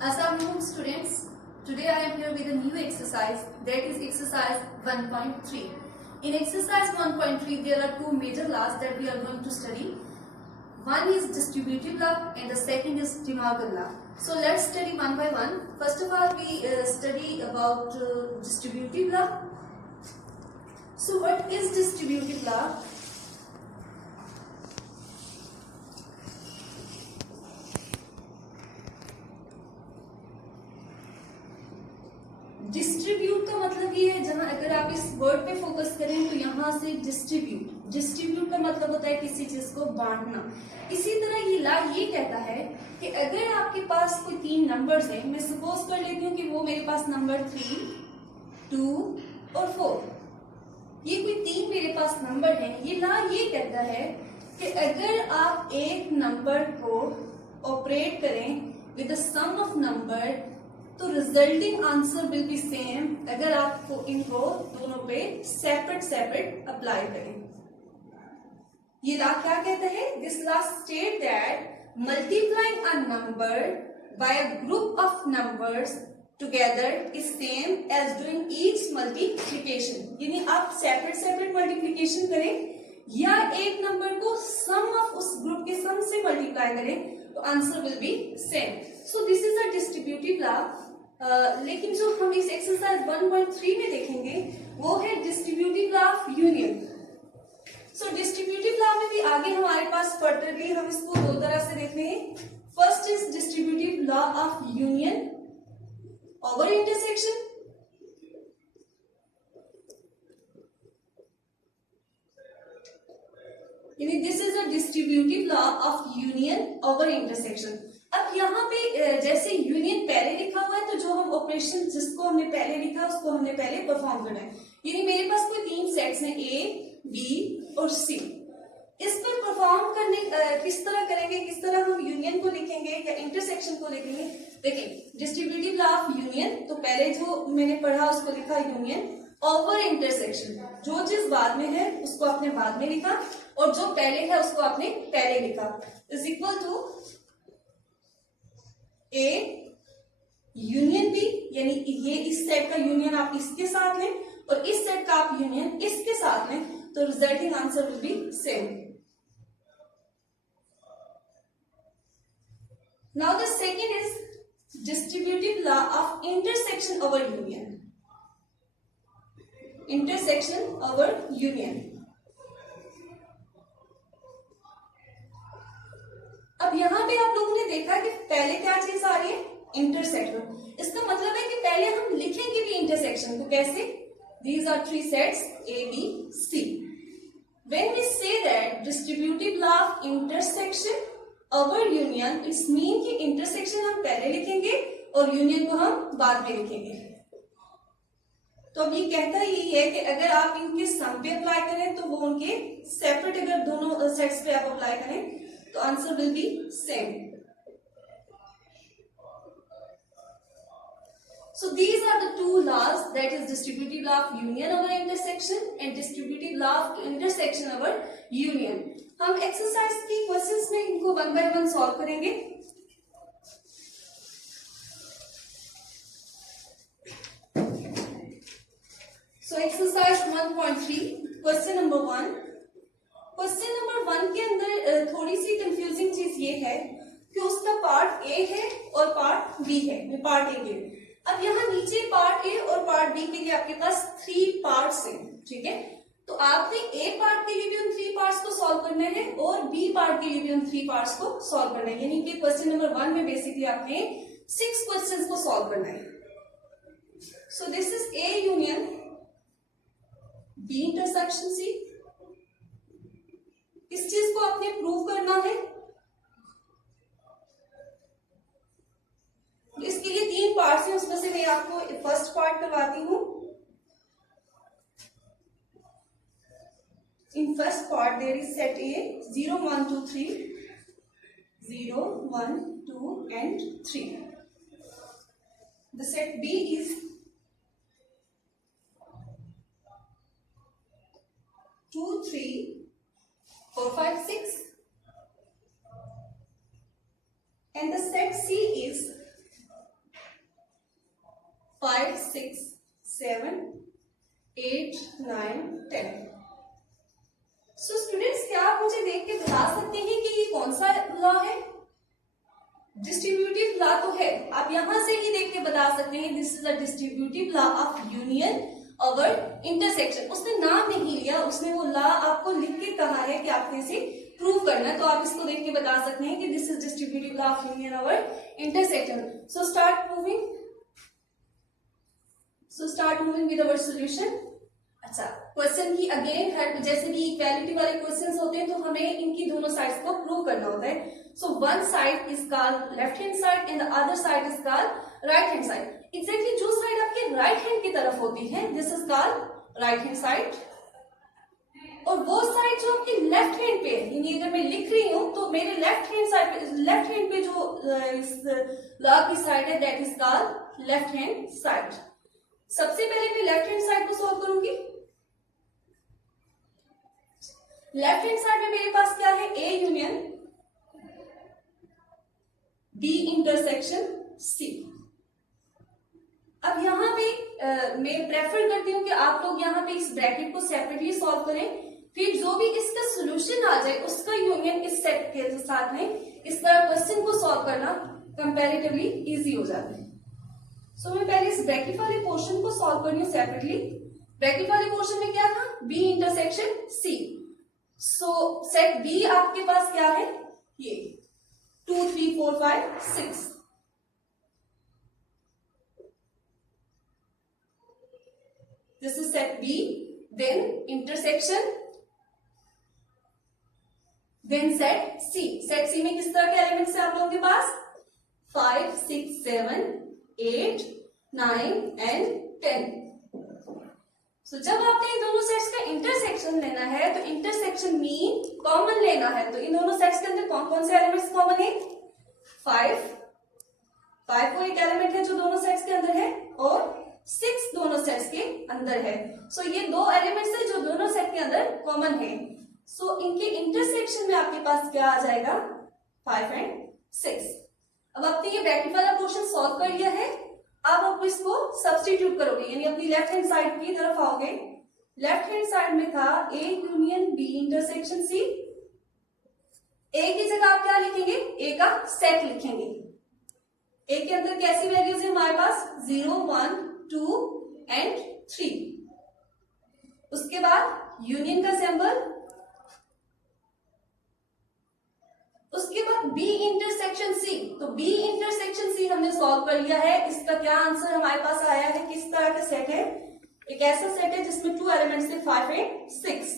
Assalamualaikum students. Today I am here with a new exercise, that is exercise 1.3. In exercise 1.3 there are two major laws that we are going to study. One is distributive law and the second is Dimagal law. So let's study one by one. First of all we study about distributive law. So what is distributive law? Distribute का मतलब ये है, जहां अगर आप इस word पे focus करें तो यहाँ से डिस्ट्रीब्यूट का मतलब होता है किसी चीज को बांटना। इसी तरह ये लॉ ये कहता है कि अगर आपके पास कोई तीन नंबर्स हैं, मैं सपोज कर लेती हूँ कि वो मेरे पास नंबर 3, 2 और 4, ये कोई तीन मेरे पास नंबर हैं। ये लॉ ये कहता है कि अगर आप एक नंबर को ऑपरेट करें with the sum of number तो resulting answer will be same अगर आपको इनको दोनों पे सेपरेट अप्लाई करें। ये लॉ क्या कहता है? This law state that multiplying a number by a group of numbers together is same as doing each multiplication. यानी आप सेपरेट मल्टीप्लिकेशन करें या एक नंबर को सम ऑफ उस ग्रुप के सम से मल्टीप्लाई करें तो answer will be same. So this is a distributive law. लेकिन जो हम इस एक्सरसाइज 1.3 में देखेंगे वो है distributive law of union. So distributive law में भी आगे हमारे पास फर्दरली हम इसको दो तरह से देख रहे हैं। First is distributive law of union over intersection. यानी this is a distributive law of union over intersection. अब यहाँ पे जैसे यूनियन पहले लिखा हुआ है तो जो हम ऑपरेशन जिसको हमने पहले लिखा उसको हमने पहले परफॉर्म करना है। यानी मेरे पास कोई तीन सेट्स हैं A, B और C। इस पर परफॉर्म करने किस तरह करेंगे, किस तरह हम यूनियन को लिखेंगे या इंटरसेक्शन को लिखेंगे? देखिए डिस्ट्रीब्यूटिव लॉ ऑफ यूनियन, तो पहले जो मैंने पढ़ा उसको लिखा यूनियन ओवर इंटरसेक्शन। जो चीज बाद में है उसको आपने बाद में लिखा और जो पहले है उसको आपने पहले लिखा। Is equal to A union B, यानी ये इस सेट का यूनियन आप इसके साथ लें और इस सेट का आप यूनियन इसके साथ लें तो resulting answer will be same. Now the second is distributive law of intersection over union. Intersection over union. अब यहां पे आप लोगों ने देखा कि पहले क्या चीज आ रही है? इंटरसेक्शन। इसका मतलब है कि पहले हम लिखेंगे भी इंटरसेक्शन को कैसे? These are three sets A, B, C. When we say that distributive law of intersection over union, it's mean कि इंटरसेक्शन हम पहले लिखेंगे और यूनियन को हम बाद में लिखेंगे। तो अब ये कहता यही है कि अगर आप इनके सम पे अप्लाई करें तो वो उनके सेपरेट अगर दोनों सेट्स पे आप अप्लाई करें तो answer will be same. So these are the two laws, that is distributive law of union over intersection and distributive law of intersection over union. हम एक्सरसाइज की क्वेश्चंस में इनको वन बाय वन सॉल्व करेंगे। So exercise 1.3 question number 1। Question number 1 के अंदर थोड़ी सी confusing चीज ये है कि उसका पार्ट A है और पार्ट B है। पार्ट A के अब यहाँ नीचे पार्ट A और पार्ट B के लिए आपके पास 3 पार्ट्स हैं, ठीक है? तो आपने A पार्ट के लिए भी उन 3 पार्ट्स को सॉल्व करना है और B पार्ट के लिए भी उन 3 पार्ट्स को सॉल्व करना है। यानी कि क्वेश्चन नंबर 1 में बेसिकली आपने 6 क्वेश्चंस को सॉल्व करना है। So this is A union B intersection C। इस चीज को आपने प्रूव करना है। इसके लिए 3 पार्ट्स हैं, उसमें से मैं आपको फर्स्ट पार्ट करवाती हूं। In first part there is set A 0, 1, 2, 3, 0, 1, 2 and 3. The set B is 2, 3, 4, 5, 6 and the set C is 5 6 7 8 9 10। So students, क्या आप मुझे देख के बता सकते हैं कि ये कौन सा लॉ है? डिस्ट्रीब्यूटिव लॉ तो है, आप यहां से ही देख के बता सकते हैं this is a distributive law of union over intersection. उसने नाम नहीं लिया, उसने वो लॉ आपको लिख के कहा है कि आपने इसे प्रूव करना है, तो आप इसको देख के बता सकते हैं कि this is distributive law of union over intersection. So start moving with our solution. अच्छा, क्वेश्चन की अगेन हर जैसे भी इक्वालिटी वाले क्वेश्चंस होते हैं तो हमें इनकी दोनों साइड्स को प्रूव करना होता है। So one side is called left hand side and the other side is called right hand side. Exactly जो साइड आपके राइट हैंड की तरफ होती है this is called right hand side, और वो साइड जो आपकी लेफ्ट हैंड पे है, यानी अगर मैं लिख रही हूं तो मेरे लेफ्ट हैंड पे जो इस लॉ की साइड है that is called left hand side. सबसे पहले मैं लेफ्ट हैंड साइड को सॉल्व करूंगी। लेफ्ट हैंड साइड में मेरे पास क्या है? A union B intersection C. अब यहां पे मैं प्रेफर करती हूं कि आप लोग यहां पे इस ब्रैकेट को सेपरेटली सॉल्व करें, फिर जो भी इसका सॉल्यूशन आ जाए उसका यूनियन इस सेट के साथ में इस तरह क्वेश्चन को सॉल्व करना कंपैरेटिवली इजी हो जाता है। सो मैं पहले इस ब्रैकेट वाले पोर्शन को सॉल्व कर रही हूं सेपरेटली। ब्रैकेट वाले पोर्शन में क्या था? B intersection C. So set B आपके पास क्या है? ये 2 3 4 5 6। This is set B, then intersection, then set C. Set C में किस तरह के एलिमेंट्स है आप लोगों के पास? 5 6 7 8 9 एंड 10। तो जब आपने इन दोनों सेट्स का इंटरसेक्शन लेना है तो इंटरसेक्शन मीन कॉमन लेना है, तो इन दोनों सेट्स के अंदर कौन कौन से एलिमेंट्स कॉमन है? 5 वो एक एलिमेंट है जो दोनों सेट्स के अंदर है, और 6 दोनों सेट्स के अंदर है। सो ये दो एलिमेंट्स है जो दोनों सेट के अंदर कॉमन है। सो इनके इंटरसेक्शन में आपके पास क्या आ जाएगा? 5 एंड 6। अब आपने ये ब्रैकेट वाला पोर्शन सॉल्व कर लिया है, अब आप इसको सब्स्टिट्यूट करोगे, यानी अपनी लेफ्ट हैंड साइड की तरफ आओगे। लेफ्ट हैंड साइड में था A union B intersection C. A की जगह आप क्या लिखेंगे? ए का सेट लिखेंगे। ए के अंदर कैसी वैल्यूज है हमारे पास? 0 1 2 एंड 3। उसके बाद यूनियन का सिंबल, उसके बाद बी इंटरसेक्शन सी। तो बी इंटरसेक्शन सी हमने सॉल्व कर लिया है। इसका क्या आंसर हमारे पास आया है? किस तरह का सेट है? एक ऐसा सेट है जिसमें 2 एलिमेंट्स थे 5 एंड 6।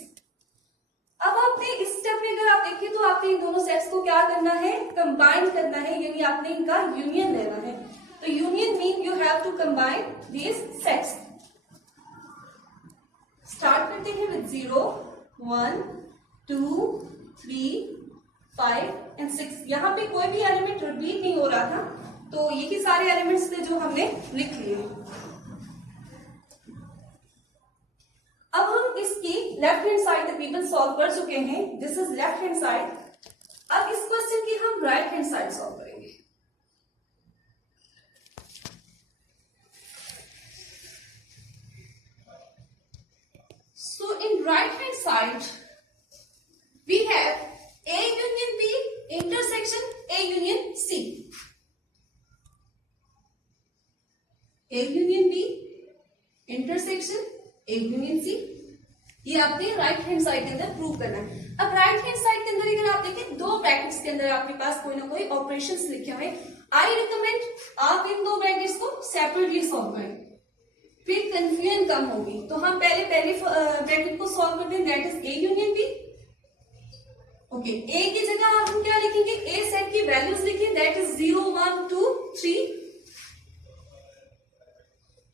अब आपने इस स्टेप में अगर आप देखिए तो आपने इन दोनों सेट्स को क्या करना है? कंबाइन करना है, यानी आपने इनका यूनियन लेना है। तो union mean you have to combine these sets. Start करते हैं विद 0 1 2 3 5 एंड 6। यहाँ पे कोई भी एलिमेंट रिपीट नहीं हो रहा था, तो यही सारे एलिमेंट्स थे जो हमने लिख लिए। अब हम इसकी लेफ्ट हैंड साइड तकरीबन सॉल्व कर चुके हैं। This is left hand side. अब इस क्वेश्चन की हम राइट हैंड साइड सॉल्व करेंगे। So in right hand side we have A union B intersection A union C. A union B intersection A union C। ये आपने right hand side के अंदर prove करना है। अब राइट हैंड साइड के अंदर अगर आप देखें दो ब्रैकेट्स के अंदर आपके पास कोई ना कोई ऑपरेशंस लिखे हुए। आई रिकमेंड आप इन दो ब्रैकेट्स को सेपरेटली सॉल्व करें, फिर कंफ्यूजन कम होगी। तो हम पहले ब्रैकेट को सॉल्व करते हैं, that is A union B। Okay, A की जगह हम क्या लिखेंगे? ए सेट की वैल्यूज लिखिए, दैट इज 0 1 2 3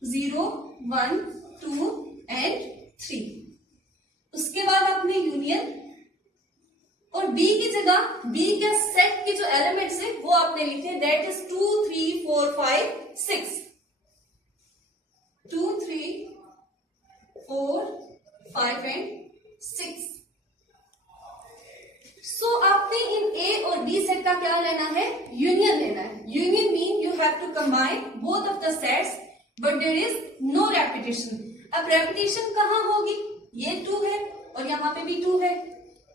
0 1 2 एंड 3। उसके बाद आपने यूनियन, और बी की जगह बी के सेट के जो एलिमेंट्स है वो आपने लिखे, दैट इज 2 3 4 5 6। 2 3 4 5 एंड 6। सो आपने इन ए और बी सेट का क्या लेना है? यूनियन लेना है। Union mean you have to combine both of the sets but there is no repetition. अब रेपिटेशन कहाँ होगी, ये 2 है और यहाँ पे भी 2 है,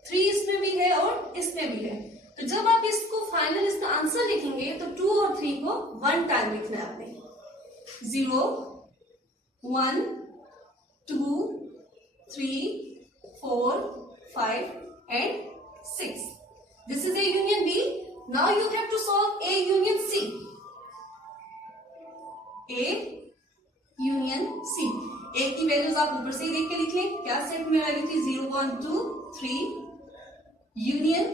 3 इसमें भी है और इसमें भी है। तो जब आप इसको फाइनल इसका आंसर लिखेंगे तो 2 और 3 को 1 टाइम लिखना है आपने। 0 1 2 3 4 5 and 6. This is A union B. Now you have to solve A union C. A union C. A की वैल्यूज आप ऊपर से ही देख के लिख लें। क्या सेट में वैल्यू थी, 0 1 2 3 यूनियन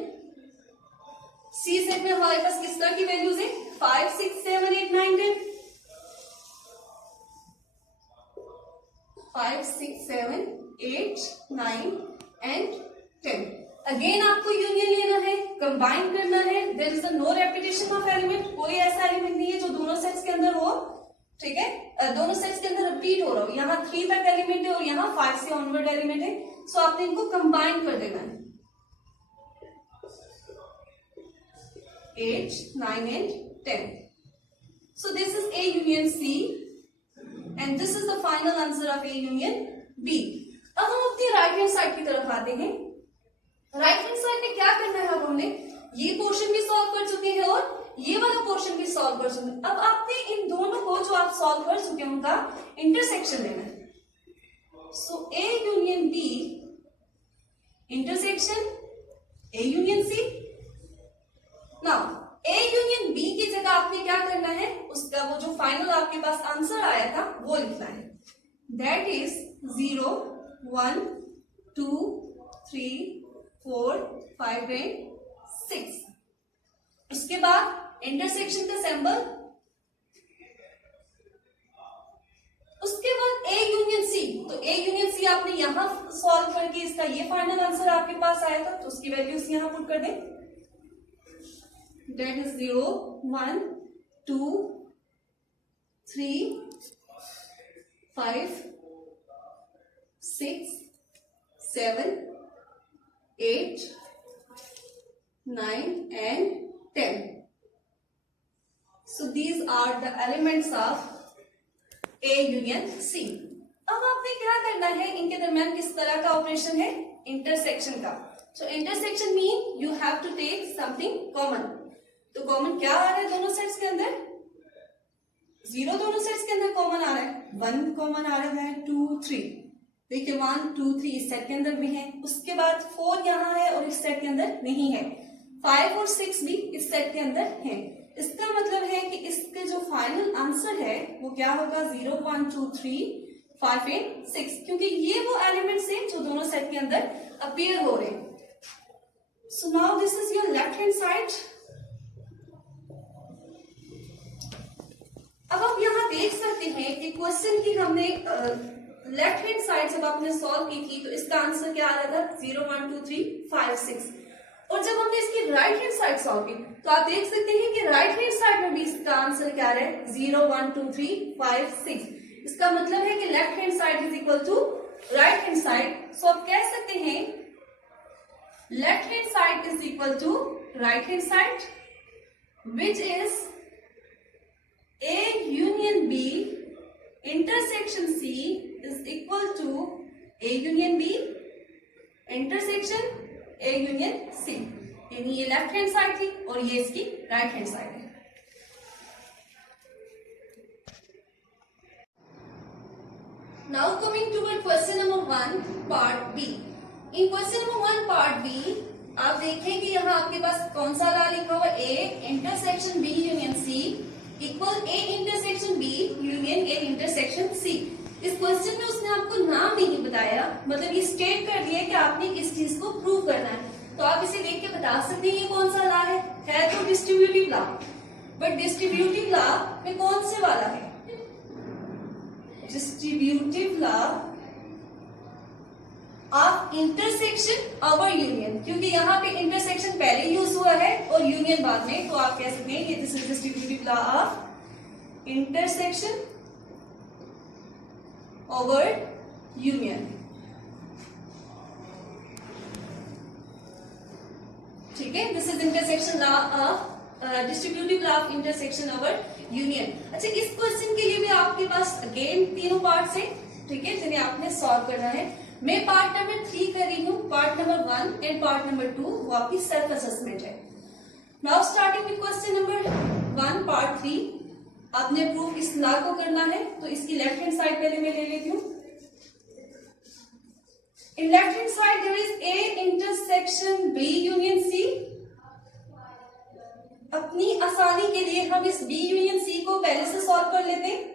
C सेट में हमारे पास किस तरह की वैल्यूज है, 5 6 7 8 9 10। 5 6 7 8 9 and 10। अगेन आपको यूनियन लेना है, कंबाइन करना है। There is no repetition of element, कोई ऐसा एलिमेंट नहीं है जो दोनों सेट्स के अंदर हो, ठीक है, दोनों सेट्स के अंदर रिपीट हो रहा हो। यहाँ 3 तक एलिमेंट है और यहाँ 5 से ऑनवर्ड एलिमेंट है, सो आपने इनको कंबाइन कर देना है। 8 9 and 10। So this is A union C and this is the final answer of A union B। अब हम अपनी राइट हैंड साइड की तरफ आते हैं। राइट हैंड साइड में क्या करना है, अब हमने ये पोर्शन भी सॉल्व कर चुके हैं और ये वाला पोर्शन भी सॉल्व कर चुके हैं। अब आपने इन दोनों को जो आप सॉल्व कर चुके हैं उनका इंटरसेक्शन लेना है। सो A union B intersection A union C। Now A union B की जगह आपने क्या करना है, उसका वो जो फाइनल आपके पास आंसर आया था वो लिखना है। That is 0 1 2 3 4 5 and 6। उसके बाद इंटरसेक्शन का सिंबल, उसके बाद A यूनियन C। तो A यूनियन C आपने यहां सॉल्व करके इसका ये फाइनल आंसर आपके पास आया था, तो उसकी वैल्यूज यहां पुट कर दें। That is 0 1 2 3 5 6 7 8 9 and 10। So these are the elements of A union C। अब आपने क्या करना है, इनके दरमियान किस तरह का ऑपरेशन है, इंटरसेक्शन का। So intersection mean you have to take something common। तो कॉमन क्या आ रहा है दोनों सेट्स के अंदर, 0 दोनों सेट्स के अंदर कॉमन आ रहा है, 1 कॉमन आ रहा है, 2 3 देखिए 1 2 3 इस सेट के अंदर भी है, उसके बाद 4 यहाँ है और इस सेट के अंदर नहीं है, 5 और 6 भी इस सेट के अंदर है। इसका मतलब है कि इसके जो फाइनल आंसर है वो क्या होगा, 0 1 2 3 5 and 6, क्योंकि ये वो एलिमेंट्स हैं जो दोनों सेट के अंदर अपीयर हो रहे हैं। So now this is your left hand side. अब आप यहाँ देख सकते हैं कि क्वेश्चन की हमने लेफ्ट हैंड साइड जब आपने सॉल्व की थी तो इसका आंसर क्या आ रहा था, 0 1 2 3 5 6। और जब हमने इसकी राइट हैंड साइड सॉल्व की तो आप देख सकते हैं कि राइट हैंड साइड में भी इसका आंसर क्या आ रहा है, 0 1 2 3 5 6। इसका मतलब है कि left hand side is equal to right hand side. So आप कह सकते हैं left hand side is equal to right hand side, which is A union B intersection C is equal to A union B intersection A union C। यानी ये left hand side थी और ये इसकी राइट हैंड साइड है। Now coming toward question number 1 part B। In question number 1 part B आप देखेंगे यहाँ आपके पास कौन सा ला लिखा हुआ, A intersection B union C equal A intersection B union A intersection C। इस क्वेश्चन में उसने आपको नाम नहीं बताया, मतलब ये स्टेट कर दिया कि आपने इस चीज को प्रूव करना है। तो आप इसे देख के बता सकते हैं ये कौन सा लॉ है तो distributive law, but distributive law में कौन से वाला है, distributive law of intersection over union, क्योंकि यहाँ पे इंटरसेक्शन पहले यूज हुआ है और यूनियन बाद में, तो आप कह सकते हैं कि this is distributive law of intersection over union. ठीक है, this is intersection law of distributive law of intersection over union. अच्छा, इस क्वेश्चन के लिए भी आपके पास अगेन तीनों पार्ट्स हैं, ठीक है, जिन्हें आपने सॉल्व करना है। मैं पार्ट नंबर 3 कर रही हूँ, part number 1 and part number 2 वो आपकी सेल्फ असेसमेंट है। Now starting with question number 1 part 3। आपने प्रूफ इस लॉ को करना है, तो इसकी लेफ्ट हैंड साइड पहले मैं ले लेती हूँ। In left hand side there is A intersection B union C. अपनी आसानी के लिए हम इस बी यूनियन सी को पहले से सॉल्व कर लेते हैं।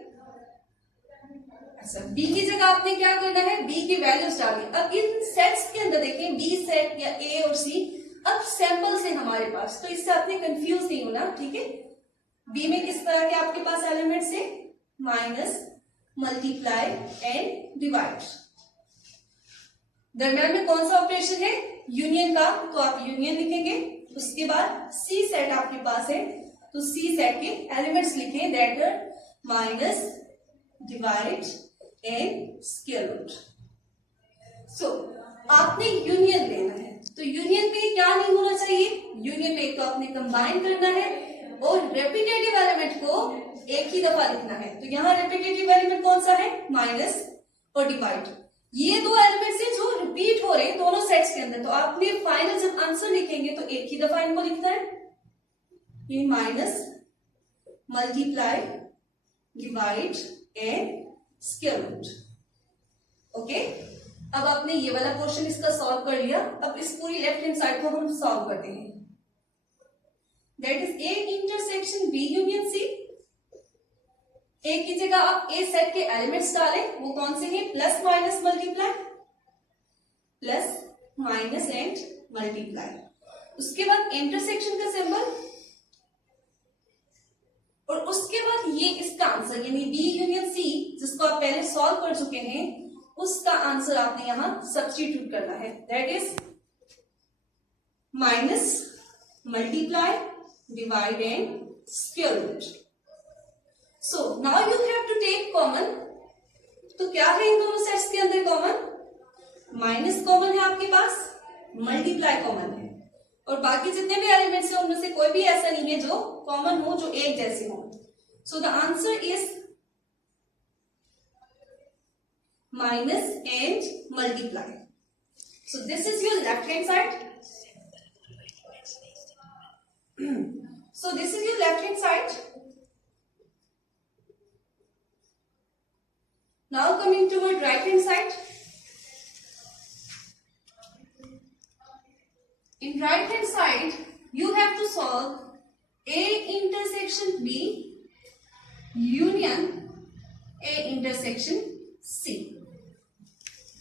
अच्छा, बी की जगह आपने क्या करना है, बी की वैल्यूज डालिए। अब इन सेट्स के अंदर देखें, बी सेट या ए और सी, अब सैंपल्स है हमारे पास, तो इससे आपने कंफ्यूज नहीं होना, ठीक है। बी में किस तरह के आपके पास एलिमेंट्स है, माइनस, मल्टीप्लाई एंड डिवाइड। दरम्यान में कौन सा ऑपरेशन है, यूनियन का, तो आप यूनियन लिखेंगे। उसके बाद सी सेट आपके पास है, तो सी सेट के एलिमेंट्स लिखें, that are minus, divide and square root. So आपने यूनियन लेना है, तो यूनियन में क्या नहीं होना चाहिए, यूनियन में एक तो आपने कंबाइन करना है और रेपिटेटिव एलिमेंट को एक ही दफा लिखना है। तो यहाँ रेपिटेटिव एलिमेंट कौन सा है, माइनस और डिवाइड। ये दो एलिमेंट्स हैं जो रिपीट हो रहे हैं दोनों सेट्स के अंदर, तो आपने फाइनल जब आंसर लिखेंगे तो एक ही दफा इनको लिखना है, ये minus, multiply, divide and square root. Okay, अब आपने ये वाला पोर्शन इसका सॉल्व कर लिया। अब इस पूरी लेफ्ट हैंड साइड को हम सॉल्व करते हैं। That is A intersection B union C. A की जगह आप ए सेट के एलिमेंट्स डालें, वो कौन से हैं, plus, minus, multiply, plus, minus and multiply. उसके बाद इंटरसेक्शन का सिंबल, और उसके बाद ये इसका आंसर यानी बी यूनियन सी, जिसको आप पहले सॉल्व कर चुके हैं, उसका आंसर आपने यहां सब्स्टिट्यूट करना है। That is minus, multiply, divide and square root. So now you have to take common. तो क्या है इन दोनों सेट्स के अंदर कॉमन, माइनस कॉमन है आपके पास, मल्टीप्लाई कॉमन है, और बाकी जितने भी एलिमेंट्स हैं उनमें से कोई भी ऐसा नहीं है जो कॉमन हो, जो एक जैसे हो। सो the answer is minus and multiply. So this is your left hand side. So this is your left hand side. Now coming toward right hand side. In right hand side, you have to solve A intersection B union A intersection C.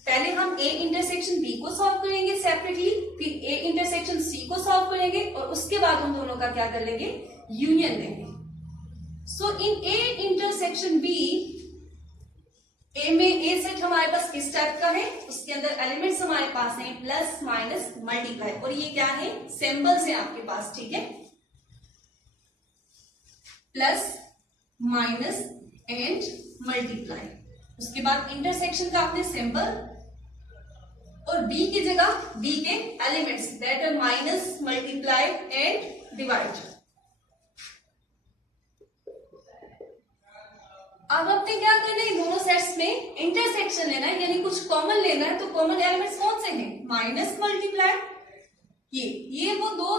पहले हम A intersection B को solve करेंगे separately, फिर A intersection C को solve करेंगे, और उसके बाद हम दोनों का क्या कर लेंगे, यूनियन लेंगे। सो इन A इंटरसेक्शन B, A में A सेट हमारे पास किस टाइप का है, उसके अंदर एलिमेंट्स हमारे पास हैं प्लस, माइनस, मल्टीप्लाई, और ये क्या है, सिंबल्स हैं आपके पास, ठीक है, प्लस, माइनस एंड मल्टीप्लाई। उसके बाद इंटरसेक्शन का आपने सिंबल, और B की जगह B के elements, that are minus, multiply and divide. अब आपने क्या करना है, दोनों सेट्स में इंटरसेक्शन लेना है, यानी कुछ कॉमन लेना है। तो कॉमन एलिमेंट्स कौन से हैं, माइनस, मल्टीप्लाई, ये वो दो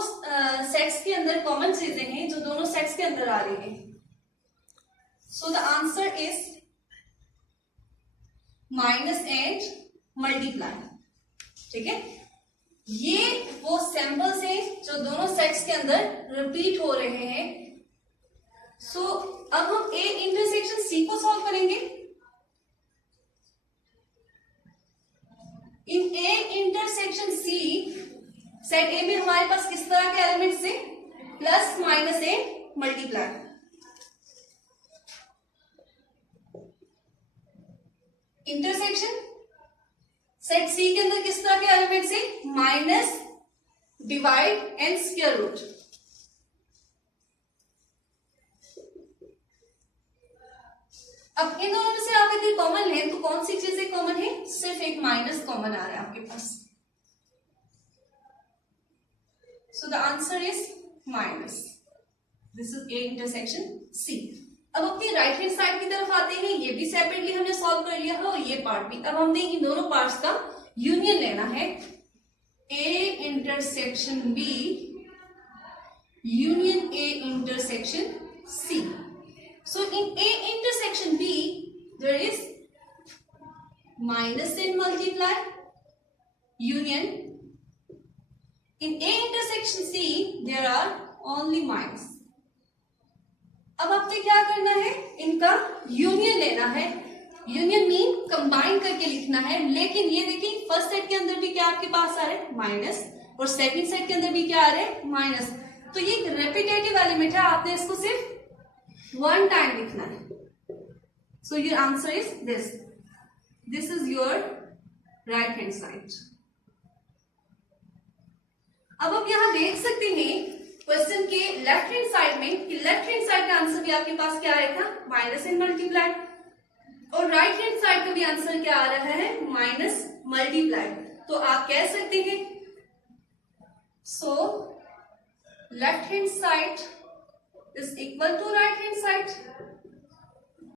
सेट्स के अंदर कॉमन चीजें हैं जो दोनों सेट्स के अंदर आ रही हैं। सो the answer is minus and multiply, ठीक है। ये वो सैंपल्स हैं जो दोनों सेट्स के अंदर रिपीट हो रहे हैं। सो अब हम A इंटरसेक्शन C को सॉल्व करेंगे। In A intersection C, set A में हमारे पास किस तरह के एलिमेंट्स हैं, plus, minus and multiply. Intersection set C के अंदर किस तरह के एलिमेंट्स हैं, minus, divide and square root. अब इन दोनों में से आप अगर कॉमन लें तो कौन सी चीजें कॉमन है, सिर्फ एक माइनस कॉमन आ रहा है आपके पास। So the answer is minus. This is A intersection C. अब अपनी राइट हैंड साइड की तरफ आते हैं, ये भी सेपरेटली हमने सॉल्व कर लिया है और ये पार्ट भी। अब हमने इन दोनों पार्ट्स का यूनियन लेना है, A intersection B union A intersection C. So in A intersection B there is minus and multiply union. In A intersection C there are only minus. अब आपने क्या करना है, इनका यूनियन लेना है। यूनियन मीन कंबाइन करके लिखना है, लेकिन ये देखिए फर्स्ट सेट के अंदर भी क्या आपके पास आ रहा है माइनस, और सेकंड सेट के अंदर भी क्या आ रहा है माइनस। तो ये एक रेपिटेटिव एलिमेंट है, आपने इसको सिर्फ वन टाइम लिखना है। So your answer is this, this is your right hand side. अब आप यहां देख सकते हैं क्वेश्चन के लेफ्ट हैंड साइड में, कि लेफ्ट हैंड साइड का आंसर भी आपके पास क्या आया था माइनस एंड मल्टीप्लाई, और राइट हैंड साइड का भी आंसर क्या आ रहा है माइनस मल्टीप्लाई। तो आप कह सकते हैं so left hand side is equal to right hand side.